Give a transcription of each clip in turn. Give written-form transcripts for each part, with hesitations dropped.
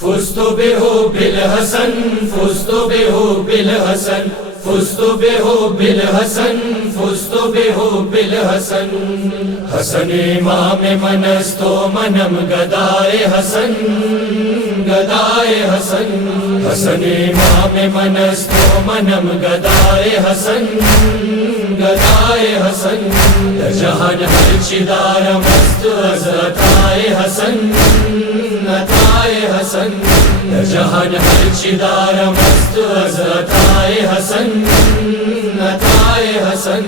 فزت بحب الحسن فزت بحب الحسن فزت بحب الحسن فزت بحب الحسن حسن امام من است و منم گدای حسن گدای حسن حسن امام من است و منم گدای حسن گدای حسن در جهان هر چی دارم است از عطای حسن عطای حسن در جهان هر چی دارم است از عطای حسن عطای حسن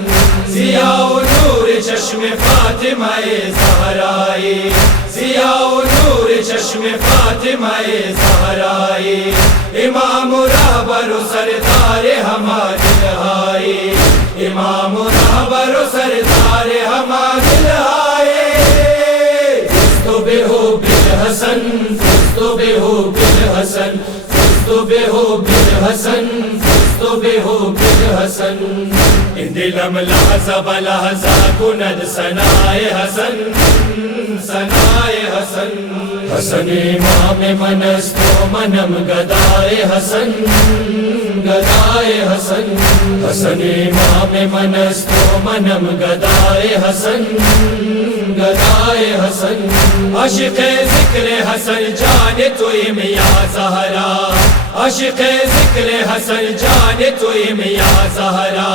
ضیاء و نور چشم فاطمہ زہرائی ضیاء و نور چشم فاطمہ زہرائی امام رہبر و سردار ہمارے دلہائی امام رہبر و سردار ہمارے دلہائی فزت بحب الحسن فزت بحب الحسن فزت بحب الحسن فزت بحب الحسن ان دلم لحظہ بلحظہ کند ثنائے حسن ثنائے حسن حسن امام من است و منم گدای حسن گدای حسن حسن امام من است و منم گدای حسن گدای حسن عاشق ذکر حسن جان تویم یا زہرا عاشق ذکر حسن جان تویم یا زہرا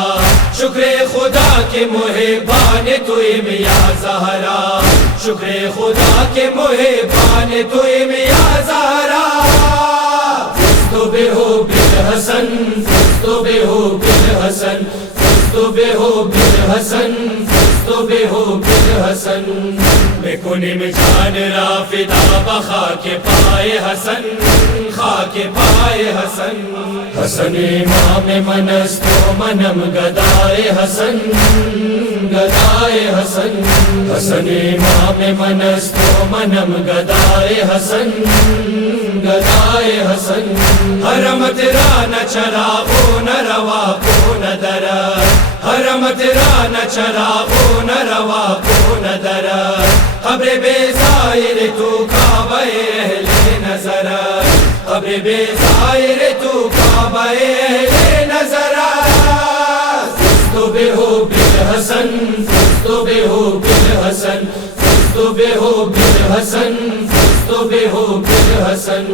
شکر خدا کے محبان تویم یا زہرا شکر خدا کے محبان تویم یا زہرا فزت بحب الحسن فزت بحب الحسن فزت بحب الحسن فزت بحب الحسن بکنیم جان را فدا بخاک پائے حسن خاک پائے حسن حسن امام من است و منم گدای حسن گدای حسن حسن امام من است و منم گدای حسن گدای حسن حرم تیرا نہ چراغو نہ روا کو نہ درا حرم تیرا نہ چراغو نہ روا کو نہ درا قبر بے زائر تو کعبہ اہل نظر قبر بے زائر تو کعبہ اہل نظر فزت بحب الحسن فزت بحب الحسن فزت بحب الحسن فزت بحب الحسن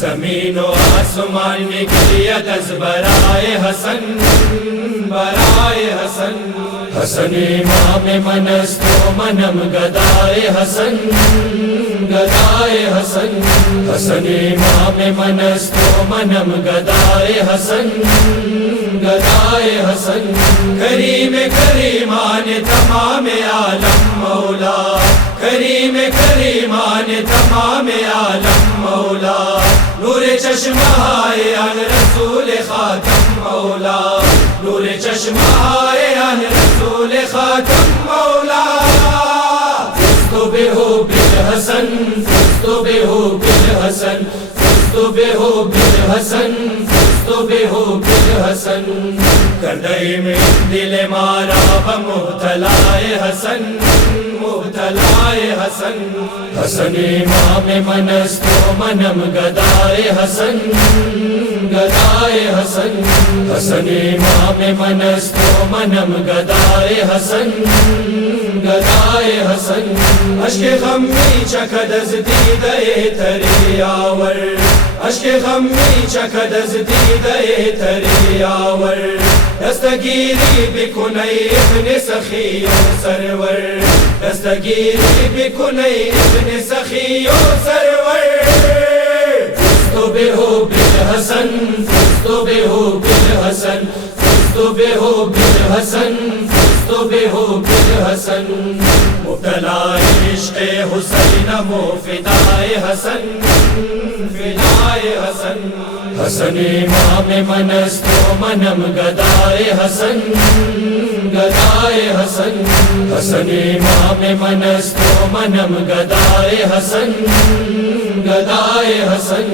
زمین و آسمان میں گریت از برائے حسن برائے حسن حسن امام من است و منم گدای حسن گدای حسن حسن امام من است و منم گدای حسن گدای حسن کریم کریمان تمام عالم مولا کریم کریمان تمام عالم مولا نور چشمہ ان رسول خاتم مولا نور چشمہ ان رسول خاتم مولا فزت بحب الحسن فزت بحب الحسن فزت بحب الحسن فزت بحب الحسن کردئی میں دل مارا بمبتلائے حسن مبتلائے حسن حسن امام من است و منم گدای حسن گدای حسن حسن امام من است و منم گدای حسن گدای حسن اشک غم می چکد از دیده تری آور اشک غم می چکد از دیده تری آور دستگیری بکنی ابن سخی و سرور دستگیری بکنی ابن سخی و سرور فزت بحب الحسن فزت بحب الحسن فزت بحب الحسن فزت بحب الحسن مبتلا عشق حسین و فدائے حسن فدائے حسن حسن امام من است و منم گدای حسن گدای حسن حسن امام من است و منم گدای حسن گدای حسن